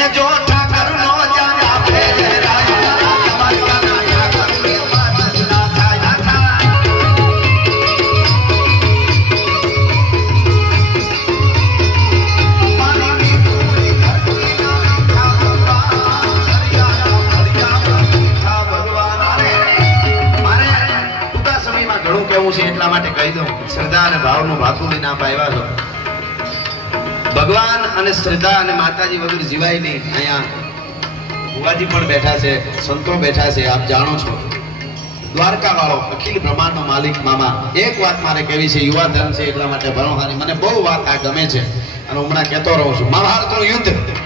એ જો ઠાકર નો જાણ આપે એટલા માટે કહી દઉં શ્રદ્ધા અને ભાવનું ભાતું લઈને આપ આવ્યા છો ભગવાન અને શ્રદ્ધા અને માતાજી વગર જીવાય નહીં અહીંયા ભુવાજી પણ બેઠા છે સંતો બેઠા છે આપ જાણો છો દ્વારકા વાળો અખિલ બ્રહ્માંડનો માલિક મામા એક વાત મારે કહેવી છે યુવા ધન છે એટલા માટે ભણવાની મને બહુ વાત આ ગમે છે અને હમણાં કહેતો રહું છું મહાભારતનું યુદ્ધ